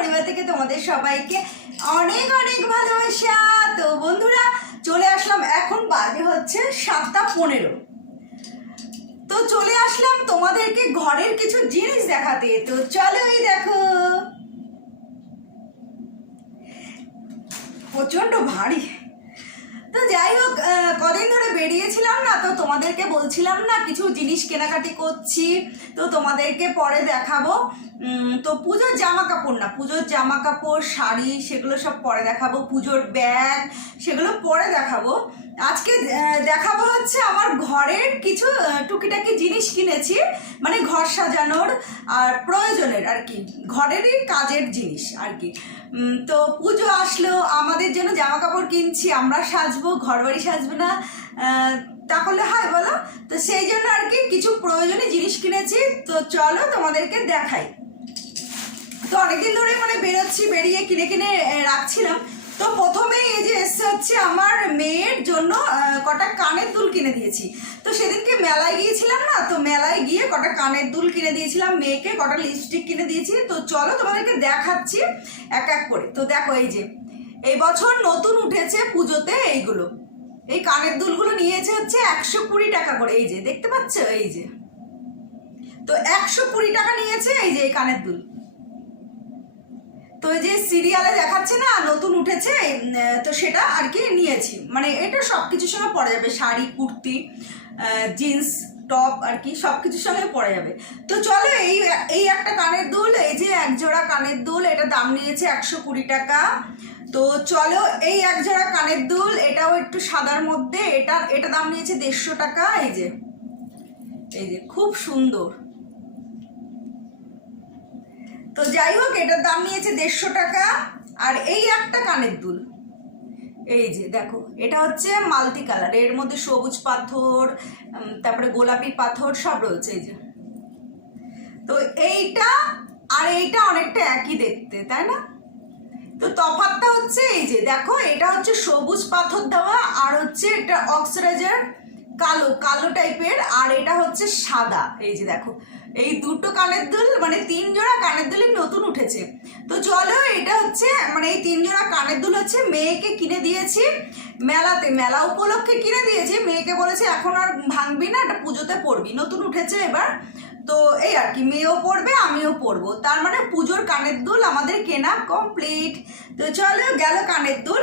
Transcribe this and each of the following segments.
পরিবার থেকে তোমাদের সবাইকে অনেক অনেক ভালোবাসা। তো বন্ধুরা, চলে আসলাম এখন বাজে হচ্ছে সাতটা পনেরো। তো চলে আসলাম তোমাদেরকে ঘরের কিছু জিনিস দেখাতে। তো চলো এই দেখো। প্রচণ্ড ভারী। তো যাই হোক কদিন ধরে বেরিয়েছিলাম না, তো তোমাদেরকে বলছিলাম না, কিছু জিনিস কেনাকাটি করছি, তো তোমাদেরকে পরে দেখাবো। তো পুজোর জামা কাপড় না, পুজোর জামা কাপড় শাড়ি, সেগুলো সব পরে দেখাবো, পুজোর ব্যাগ, সেগুলো পরে দেখাবো। আজকে দেখাবো হচ্ছে আমার ঘরের কিছু টুকিটাকি জিনিস কিনেছি মানে ঘর সাজানোর আর প্রয়োজনের আর কি, ঘরেরই কাজের জিনিস আর কি। তো পুজো আসলো, আমাদের জন্য জামা কাপড় কিনছি, আমরা সাজবো ঘর বাড়ি সাজবো না তাহলে হয় বলো? তো সেই জন্য আর কি কিছু প্রয়োজনীয় জিনিস কিনেছি, তো চলো তোমাদেরকে দেখাই। তো অনেকদিন ধরে মানে বেরোচ্ছি, বেরিয়ে কিনে কিনে রাখছিলাম। তো প্রথমেই এই যে এসছে হচ্ছে আমার মেয়ের জন্য কটা কানের দুল কিনে দিয়েছি। তো সেদিনকে মেলায় গিয়েছিলাম না, তো মেলায় গিয়ে কটা কানের দুল কিনে দিয়েছিলাম মেয়েকে, কটা লিপস্টিক কিনে দিয়েছি। তো চলো তোমাদেরকে দেখাচ্ছি এক এক করে। তো দেখো এই যে, এই বছর নতুন উঠেছে পুজোতে এইগুলো। এই কানের দুলগুলো নিয়েছে হচ্ছে একশো কুড়ি টাকা করে। এই যে, দেখতে পাচ্ছ? এই যে। তো একশো কুড়ি টাকা নিয়েছে এই যে এই কানের দুল। তো যে সিরিয়ালে দেখাচ্ছে না, নতুন উঠেছে তো সেটা আর কি নিয়েছি। মানে এটা সব কিছুর সঙ্গে পরা যাবে, শাড়ি, কুর্তি জিন্স, টপ আর কি সব কিছুর সঙ্গে পরা যাবে। তো চলো এই এই একটা কানের দুল, এই যে এক জোড়া কানের দুল, এটা দাম নিয়েছে একশো কুড়ি টাকা। তো চলো এই এক জোড়া কানের দুল, এটাও একটু সাদার মধ্যে, এটা এটা দাম নিয়েছে দেড়শো টাকা, এই যে এই যে, খুব সুন্দর। তো যাই হোক, এটার দাম নিয়েছে দেড়শো টাকা আর এই একটা কানের দুল। এই যে দেখো, এটা হচ্ছে মাল্টি কালার, এর মধ্যে সবুজ পাথর তারপরে গোলাপি পাথর সব রয়েছে এই যে। তো এইটা আর এইটা অনেকটা একই দেখতে, তাই না? তো তফাতটা হচ্ছে এই যে, দেখো, এটা হচ্ছে সবুজ পাথর দেওয়া আর হচ্ছে এটা অক্সরাইজার কালো কালো টাইপের, আর এটা হচ্ছে সাদা। এই যে দেখো, এই দুটো কানের দুল মানে তিন জোড়া কানের দুলই নতুন উঠেছে। তো চলো, এটা হচ্ছে মানে এই তিন জোড়া কানের দুল হচ্ছে মেয়েকে কিনে দিয়েছি। মেলাতে, মেলা উপলক্ষে কিনে দিয়েছি। মেয়েকে বলেছে, এখন আর ভাঙবি না, এটা পুজোতে পড়বি নতুন উঠেছে এবার। তো এই আর কি, মেয়েও পড়বে আমিও পড়ব তার মানে পুজোর কানের দুল আমাদের কেনা কমপ্লিট। তো চলো, গেল কানের দুল।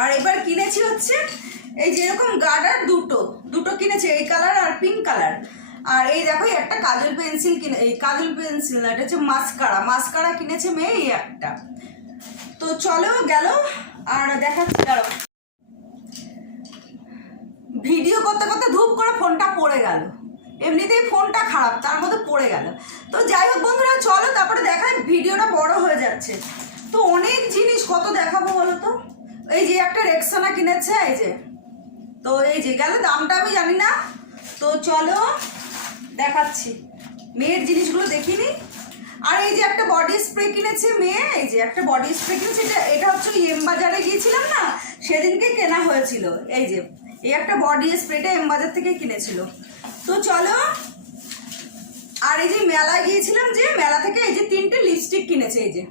আর এবার কিনেছি হচ্ছে এই যেরকম গার্ডার দুটো দুটো কিনেছে, এই কালার আর পিঙ্ক কালার আর এই দেখো একটা কাজল পেন্সিল কিনে, এই কাজল পেন্সিল না এটা হচ্ছে মাস্কারা মাস্কারা কিনেছে মেয়ে এই একটা। তো চলো গেল, আর দেখাচ্ছি, দাঁড়াও। ভিডিও করতে করতে ধূপ করে ফোনটা পড়ে গেল। এমনিতেই ফোনটা খারাপ, তার মধ্যে পড়ে গেল। তো যাই হোক বন্ধুরা, চলো তারপরে দেখায় ভিডিওটা বড় হয়ে যাচ্ছে। তো অনেক জিনিস কত দেখাবো বলো তো? এই যে একটা রেক্সানা কিনেছে, এই যে। তো এই যে গেল দামটা আমি জানি না। তো চলো দেখাচ্ছি। মেয়ের জিনিসগুলো দেখিনি। আর এই যে একটা বডি স্প্রে কিনেছে মেয়ে, এই যে একটা বডি স্প্রে কিনেছে, এটা এটা হচ্ছে এম বাজারে গিয়েছিলাম না, সেদিনকে কেনা হয়েছিল। এই যে, এই একটা বডি স্প্রেটা এম বাজার থেকে কিনেছিল। তো চলো, আর এই যে মেলায় গিয়েছিলাম যে, মেলা থেকে এই যে তিনটে লিপস্টিক কিনেছে, এই যে।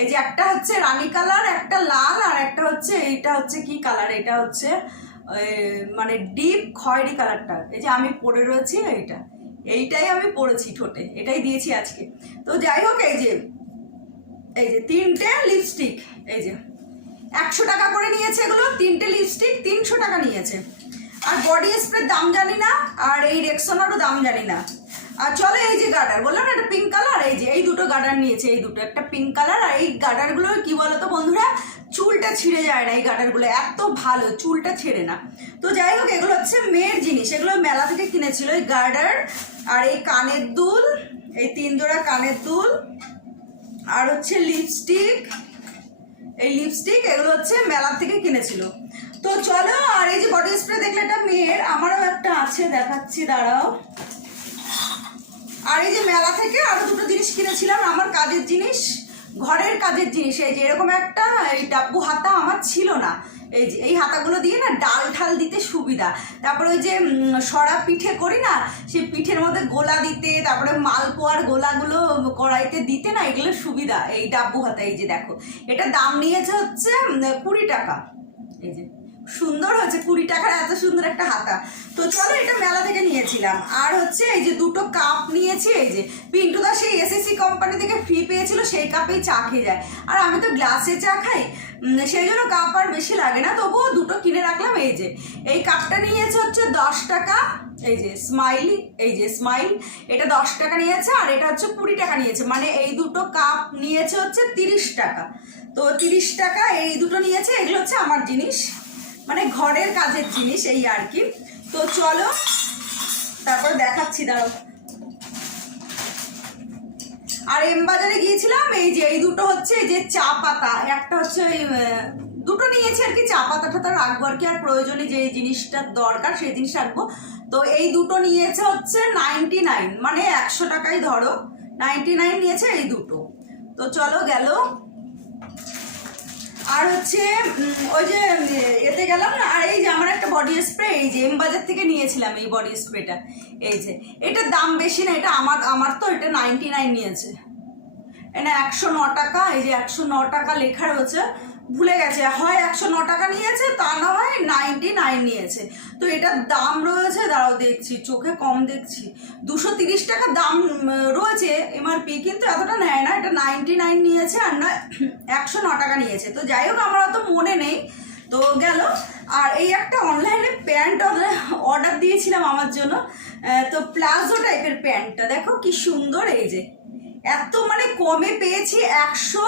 এই যে একটা হচ্ছে রানী কালার, একটা লাল, আর একটা হচ্ছে, এইটা হচ্ছে কি কালার? এটা হচ্ছে মানে ডিপ খয়েরি কালারটা, এই যে আমি পরে রয়েছি এইটা এইটাই আমি পরেছি ঠোঁটে, এটাই দিয়েছি আজকে। তো যাই হোক, এই যে এই যে তিনটে লিপস্টিক এই যে, একশো টাকা করে নিয়েছে এগুলো, তিনটে লিপস্টিক তিনশো টাকা নিয়েছে। আর বডি স্প্রের দাম জানি না, আর এই রেক্সোনারও দাম জানি না। আর চলো এই যে গার্ডার বললাম না একটা পিঙ্ক কালার এই যে, এই দুটো গার্ডার নিয়েছে, এই দুটো, একটা পিঙ্ক কালার আর এই গার্ডারগুলো কি বলতো বন্ধুরা? চুলটা ছিঁড়ে যায় না এই গার্ডারগুলো এত ভালো, চুলটা ছেড়ে না। তো যাই হোক, এগুলো হচ্ছে মেয়ের জিনিস, এগুলো মেলা থেকে কিনেছিল এই গার্ডার আর এই কানের দুল, এই তিন জোড়া কানের দুল আর হচ্ছে লিপস্টিক এই লিপস্টিক এগুলো হচ্ছে মেলা থেকে কিনেছিল। তো চলো, আর এই যে বডি স্প্রে দেখলে এটা মেয়ের, আমারও একটা আছে, দেখাচ্ছি, দাঁড়াও। আর এই যে মেলা থেকে আরও দুটো জিনিস কিনেছিলাম, আমার কাজের জিনিস, ঘরের কাজের জিনিস, এই যে এরকম একটা, এই ডাব্বু হাতা আমার ছিল না। এই যে, এই হাতাগুলো দিয়ে না ডাল ঠাল দিতে সুবিধা। তারপরে ওই যে সরা পিঠে করি না সেই পিঠের মধ্যে গোলা দিতে, তারপরে মালপোয়ার গোলাগুলো কড়াইতে দিতে না, এগুলো সুবিধা, এই ডাব্বু হাতা, এই যে দেখো। এটা দাম নিয়েছে হচ্ছে কুড়ি টাকা। এই যে। সুন্দর হচ্ছে কুড়ি টাকার এত সুন্দর একটা হাতা। তো চলো এটা মেলা থেকে নিয়েছিলাম। আর হচ্ছে এই যে দুটো কাপ নিয়েছি, এই যে পিন্টুদা সেই এসএসসি কোম্পানি থেকে ফ্রি পেয়েছিল, সেই কাপেই চা খেয়ে যায়। আর আমি তো গ্লাসে চা খাই সেই জন্য কাপ আর বেশি লাগে না, তবুও দুটো কিনে রাখলাম, এই যে। এই কাপটা নিয়েছে হচ্ছে দশ টাকা, এই যে স্মাইল এই যে স্মাইল এটা দশ টাকা নিয়েছে, আর এটা হচ্ছে কুড়ি টাকা নিয়েছে। মানে এই দুটো কাপ নিয়েছে হচ্ছে তিরিশ টাকা। তো তিরিশ টাকা এই দুটো নিয়েছে, এগুলো হচ্ছে আমার জিনিস। মানে ঘরের কাজের জিনিস এই আর কি। তো চলো, তারপর দেখাচ্ছি, দাঁড়াও। আর এম বাজারে গিয়েছিলাম, এই যে, এই দুটো হচ্ছে যে চা পাতা, একটা হচ্ছে ওই দুটো নিয়েছি আর কি, চা পাতাটা তো রাখব আর কি, আর প্রয়োজনে যে জিনিসটার দরকার সেই জিনিস রাখব। তো এই দুটো নিয়েছে হচ্ছে নাইনটি নাইন মানে একশো টাকাই ধরো নাইনটি নাইন নিয়েছে এই দুটো। তো চলো গেল। আর হচ্ছে ওই যে এতে গেলাম না, আর এই যে আমার একটা বডি স্প্রে এই যে এম বাজার থেকে নিয়েছিলাম এই বডি স্প্রেটা এই যে, এটার দাম বেশি না, এটা আমার আমার তো এটা নাইনটি নাইন নিয়েছে। এটা একশো ন টাকা, এই যে একশো ন টাকা লেখা রয়েছে, ভুলে গেছে। হয় একশো ন টাকা নিয়েছে, তা না হয় নাইনটি নাইন নিয়েছে। তো এটার দাম রয়েছে, দাঁড়াও দেখছি, চোখে কম দেখছি। দুশো তিরিশ টাকা দাম রয়েছে এমআরপি কিন্তু এতটা নেয় না, এটা নাইনটি নাইন নিয়েছে আর না একশো ন টাকা নিয়েছে। তো যাই হোক, আমার অত মনে নেই, তো গেল। আর এই একটা অনলাইনে প্যান্ট অর্ডার দিয়েছিলাম আমার জন্য তো প্লাজো টাইপের প্যান্টটা। দেখো কি সুন্দর, এই যে। এত মানে কমে পেয়েছি একশো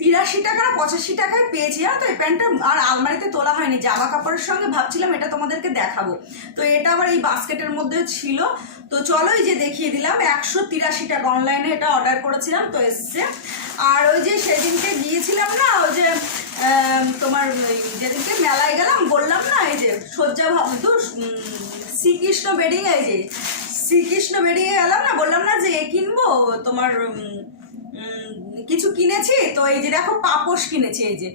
তিরাশি টাকা পঁচাশি টাকায় পেয়েছি, জানো তো? এই প্যান্টটা আর আলমারিতে তোলা হয়নি জামা কাপড়ের সঙ্গে ভাবছিলাম এটা তোমাদেরকে দেখাবো। তো এটা আবার এই বাস্কেটের মধ্যে ছিল। তো চলো এই যে দেখিয়ে দিলাম, একশো তিরাশি টাকা অনলাইনে এটা অর্ডার করেছিলাম, তো এসছে। আর ওই যে সেদিনকে গিয়েছিলাম না, ওই যে তোমার যেদিনকে মেলায় গেলাম, বললাম না, এই যে সজ্জা ভাবতু শ্রীকৃষ্ণ বেডিং এই যে শ্রীকৃষ্ণ বেরিয়ে গেলাম না, বললাম না যে এ কিনবো? তোমার কিছু কিনেছি? তো এই যে দেখো পাপোশ কিনেছি, এই যে।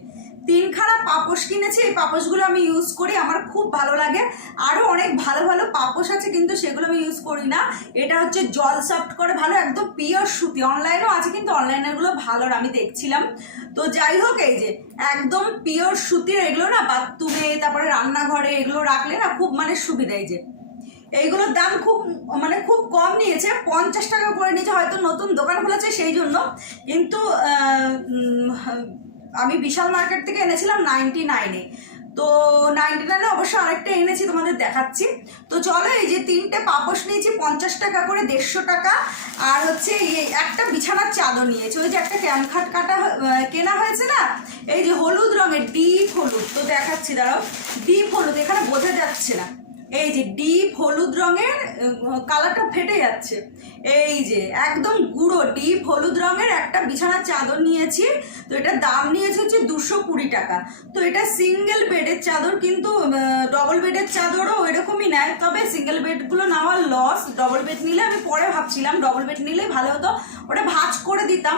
তিনখানা পাপোশ কিনেছি, এই পাপোশগুলো আমি ইউজ করি, আমার খুব ভালো লাগে। আরও অনেক ভালো ভালো পাপোশ আছে, কিন্তু সেগুলো আমি ইউজ করি না। এটা হচ্ছে জল সফট করে, ভালো, একদম পিওর সুতি। অনলাইনেও আছে, কিন্তু অনলাইনেরগুলো ভালো আমি দেখছিলাম। তো যাই হোক, এই যে, একদম পিওর সুতির, এগুলো না বাথরুমে, তারপরে রান্নাঘরে, এগুলো রাখলে না খুব মানে সুবিধা, এই যে। এইগুলোর দাম খুব মানে খুব কম নিয়েছে, পঞ্চাশ টাকা করে নিয়েছে, হয়তো নতুন দোকান খুলেছে সেই জন্য। কিন্তু আমি বিশাল মার্কেট থেকে এনেছিলাম নাইনটি নাইনে। তো নাইনটি নাইনে অবশ্য আরেকটা এনেছি, তোমাদের দেখাচ্ছি। তো চলো, এই যে তিনটে পাপোশ নিয়েছি, পঞ্চাশ টাকা করে, দেড়শো টাকা। আর হচ্ছে, এই একটা বিছানার চাদর নিয়েছি। ওই যে একটা ক্যানখাট কাটা কেনা হয়েছে না? এই যে হলুদ রঙের, ডিপ হলুদ। তো দেখাচ্ছি, দাঁড়াও। ডিপ হলুদ, এখানে বোঝা যাচ্ছে না। এই যে ডিপ হলুদ রঙের কালারটা ফেটে যাচ্ছে। এই যে, একদম গুঁড়ো, ডিপ হলুদ রঙের একটা বিছানার চাদর নিয়েছি। তো এটার দাম নিয়েছে হচ্ছে দুশো কুড়ি টাকা। তো এটা সিঙ্গেল বেডের চাদর কিন্তু ডবল বেডের চাদরও এরকমই নেয়। তবে সিঙ্গেল বেডগুলো নেওয়ার লস ডবল বেড নিলে আমি পরে ভাবছিলাম ডবল বেড নিলেই ভালো হতো। ওটা ভাঁজ করে দিতাম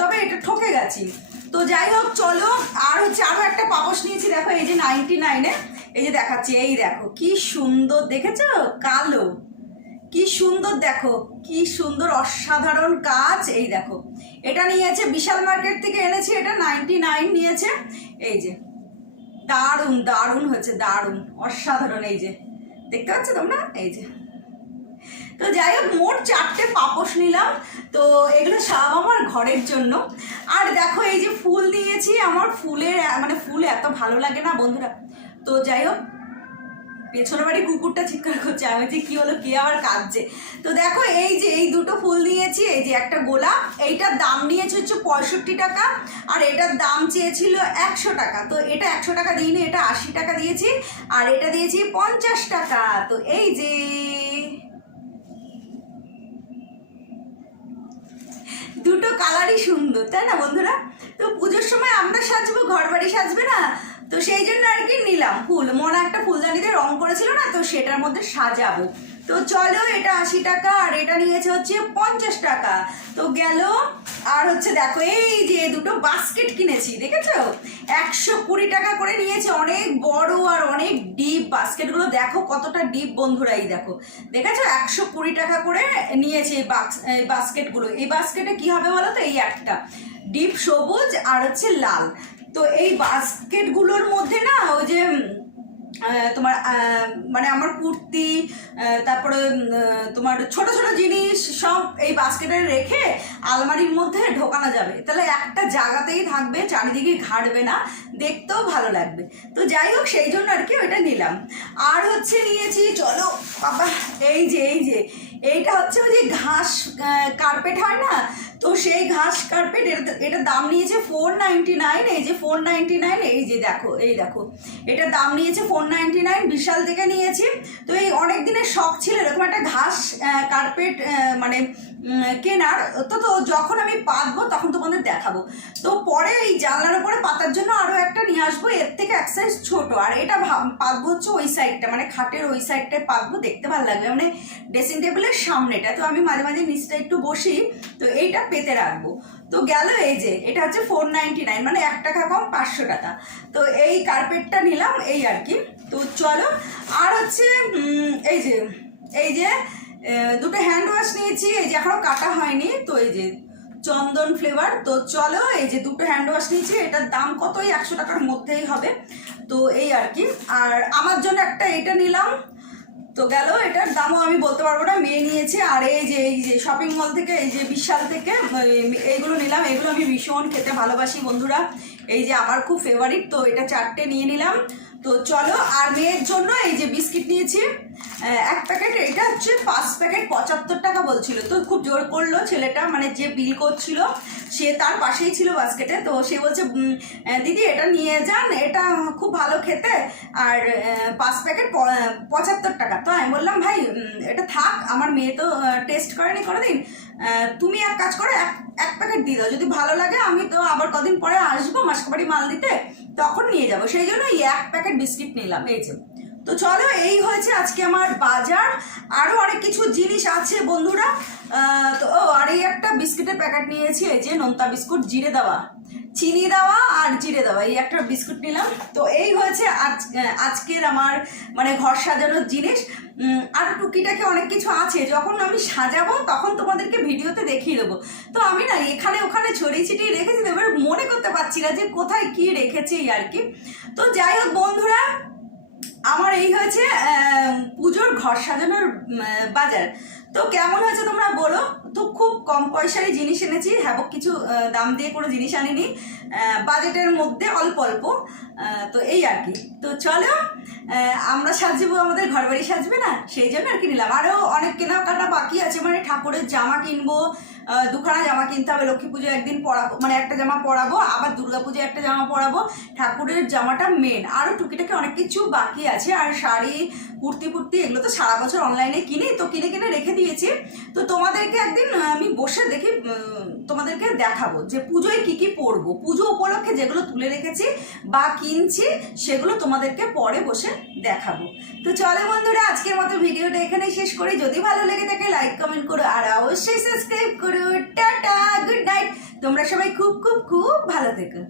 তবে এটা ঠকে গেছি। তো যাই হোক, চলো, আর হচ্ছে আরও একটা পাপোশ নিয়েছি। দেখো, এই যে নাইনটি নাইনে এই যে দেখাচ্ছি, এই দেখো, কি সুন্দর, দেখেছ? কালো। কি সুন্দর, দেখো, কি সুন্দর, অসাধারণ কাজ এই দেখো, এটা নিয়েছে, বিশাল মার্কেট থেকে এনেছি, এটা নাইনটি নাইন নিয়েছে। এই যে, দারুণ দারুণ হয়েছে, দারুণ, অসাধারণ, এই যে। দেখতে পাচ্ছ তোমরা? এই যে। তো যাই হোক, মোট চারটে পাপোশ নিলাম। তো এগুলো সব আমার ঘরের জন্য। আর দেখো, এই যে ফুল দিয়েছি আমার ফুলের মানে ফুল এত ভালো লাগে না, বন্ধুরা। তো যাই হোক, পেছনের বাড়ি কুকুরটা চিৎকার করছে। আমি যে কি হলো, কে আবার কাঁদছে? তো দেখো, এই যে এই দুটো ফুল নিয়েছি এই যে একটা গোলাপ, এইটার দাম নিয়েছে হচ্ছে পঁয়ষট্টি টাকা, আর এটার দাম চেয়েছিল একশো টাকা। তো এটা একশো টাকা দিইনি, এটা আশি টাকা দিয়েছি, আর এটা দিয়েছি পঞ্চাশ টাকা। তো এই যে দুটো কালারই সুন্দর, তাই না বন্ধুরা? তো পুজোর সময় আমরা সাজবো ঘর বাড়ি সাজবে না? তো সেই জন্য আর কি নিলাম। ফুল মনে একটা ফুলদানিতে রং করেছিল না, তো সেটার মধ্যে সাজাবো। তো চলো এটা আশি টাকা, আর এটা নিয়েছে হচ্ছে পঞ্চাশ টাকা। তো গেল, আর হচ্ছে দেখো, এই যে দুটো বাস্কেট কিনেছি, দেখেছ? একশো কুড়ি টাকা করে নিয়েছে, অনেক বড় আর অনেক ডিপ বাস্কেটগুলো। দেখো কতটা ডিপ বন্ধুরা এই দেখো। দেখেছ? একশো কুড়ি টাকা করে নিয়েছে এই এই বাস্কেটগুলো। এই বাস্কেটে কি হবে বলো তো? এই একটা। ডিপ সবুজ আর হচ্ছে লাল। তো এই বাস্কেটগুলোর মধ্যে না ওই যে তোমার মানে আমার কুর্তি তারপরে তোমার ছোট ছোট জিনিস সব এই বাস্কেটে রেখে আলমারির মধ্যে ঢোকানো যাবে। তাহলে একটা জায়গাতেই থাকবে, চারিদিকে ঘাটবে না, দেখতেও ভালো লাগবে। তো যাই হোক, সেই জন্য আর কি ওইটা নিলাম। আর হচ্ছে নিয়েছি, চলো, বাবা, এই যে এই যে এইটা হচ্ছে ওই যে ঘাস কার্পেট হয় না? তো সেই ঘাস কার্পেট এটা দাম নিয়েছে ফোর নাইনটি নাইন এই যে ফোর নাইনটি নাইন এই যে দেখো, এই দেখো। এটা দাম নিয়েছে ফোর নাইনটি নাইন বিশাল থেকে নিয়েছি। তো এই অনেক দিনের শখ ছিল এরকম একটা ঘাস কার্পেট মানে কেনার তো তো যখন আমি পাতবো তখন তোমাদের দেখাবো। তো পরে এই জানলার উপরে পাতার জন্য আরও একটা নিয়ে আসব। এর থেকে এক সাইজ ছোটো। আর এটা পাতবো হচ্ছে ওই সাইডটা মানে খাটের ওই সাইডটায় পাতবো দেখতে ভালো লাগবে। মানে ড্রেসিং টেবিলের সামনেটা। তো আমি মাঝে মাঝে নিচটা একটু বসি। তো এইটা পেতে রাখব। তো গেল এই যে, এটা হচ্ছে ফোর নাইন মানে এক টাকা কম পাঁচশো টাকা। তো এই কার্পেটটা নিলাম, এই আর কি। তো চলো। আর হচ্ছে এই যে এই যে দুটো হ্যান্ড ওয়াশ নিয়েছি, এই যে এখনও কাটা হয়নি, তো এই যে চন্দন ফ্লেভার তো চলো এই যে দুটো হ্যান্ড ওয়াশ নিয়েছি, এটার দাম কত এই একশো টাকার মধ্যেই হবে, তো এই আর কি। আর আমার জন্য একটা এটা নিলাম, তো গেল, এটার দামও আমি বলতে পারব না, মেয়ে নিয়েছে, আর এই যে এই যে শপিং মল থেকে, এই যে বিশাল থেকে এইগুলো নিলাম এগুলো আমি ভীষণ খেতে ভালোবাসি বন্ধুরা, এই যে আমার খুব ফেভারিট তো এটা চারটে নিয়ে নিলাম তো চলো, আর মেয়ের জন্য এই যে বিস্কিট নিয়েছি এক প্যাকেট এটা হচ্ছে পাঁচ প্যাকেট পঁচাত্তর টাকা বলছিল। তো খুব জোর করল ছেলেটা মানে যে বিল করছিল, সে তার পাশেই ছিল বাস্কেটে তো সে বলছে দিদি, এটা নিয়ে যান, এটা খুব ভালো খেতে। আর পাঁচ প্যাকেট পঁচাত্তর টাকা। তো আমি বললাম, ভাই এটা থাক, আমার মেয়ে তো টেস্ট করেনি কোনোদিন। দিন তুমি এক কাজ করো, এক এক প্যাকেট দিয়ে দাও। যদি ভালো লাগে, আমি তো আবার কদিন পরে আসব মাসকাবাড়ি মাল দিতে। তখন নিয়ে যাব। সেই জন্য এক প্যাকেট বিস্কিট নিলাম এই যে। তো চলো, এই হয়েছে আজকে আমার বাজার। আরও অনেক কিছু জিনিস আছে বন্ধুরা। তো, ও, আর এই একটা বিস্কিটের প্যাকেট নিয়েছি, এই যে নোনতা বিস্কুট, জিরে দেওয়া। চিনি দেওয়া আর জিরে দেওয়া, এই একটা বিস্কুট নিলাম। তো এই হয়েছে আজ, আজকের আমার মানে ঘর সাজানোর জিনিস। আর টুকিটাকে অনেক কিছু আছে। যখন আমি সাজাবো, তখন তোমাদেরকে ভিডিওতে দেখিয়ে দেবো। তো আমি না, এখানে ওখানে ছড়িয়ে ছিটিয়ে রেখেছি এবার মনে করতে পারছি না যে কোথায় কি রেখেছি আর কি। তো যাই হোক বন্ধুরা আমার এই হয়েছে পুজোর ঘর সাজানোর বাজার। তো কেমন হয়েছে তোমরা বলো? তো খুব কম পয়সারই জিনিস এনেছি। হ্যাবক কিছু দাম দিয়ে কোনো জিনিস আনিনি। বাজেটের মধ্যে অল্প অল্প। তো এই আর কি। তো চলো আমরা সাজবো, আমাদের ঘর বাড়ি সাজবে না? সেই জন্য আর কি নিলাম। আরও অনেক কেনাকাটা বাকি আছে। মানে ঠাকুরের জামা কিনবো দুখানা জামা কিনতে হবে। লক্ষ্মী পুজো একদিন পরাবো মানে একটা জামা পরাবো, আবার দুর্গা পুজো একটা জামা পরাবো। ঠাকুরের জামাটা মেন আরও টুকিটাকি অনেক কিছু বাকি আছে। আর শাড়ি, কুর্তি ফুর্তি, এগুলো তো সারা বছর অনলাইনে কিনি। তো কিনে কিনে রেখে দিয়েছি। তো তোমাদেরকে একদিন আমি বসে দেখি তোমাদেরকে দেখাবো যে পুজোয় কি কি পরবো। পুজো উপলক্ষে যেগুলো তুলে রেখেছি বা কিনছি, সেগুলো তোমাদেরকে পরে বসে দেখাবো। তো চলে বন্ধুরা, আজকের মতো ভিডিওটা এখানেই শেষ করি। যদি ভালো লেগে থাকে লাইক কমেন্ট করো, আর অবশ্যই সাবস্ক্রাইব করো। টাটা গুড নাইট তোমরা সবাই খুব খুব খুব ভালো থেকো।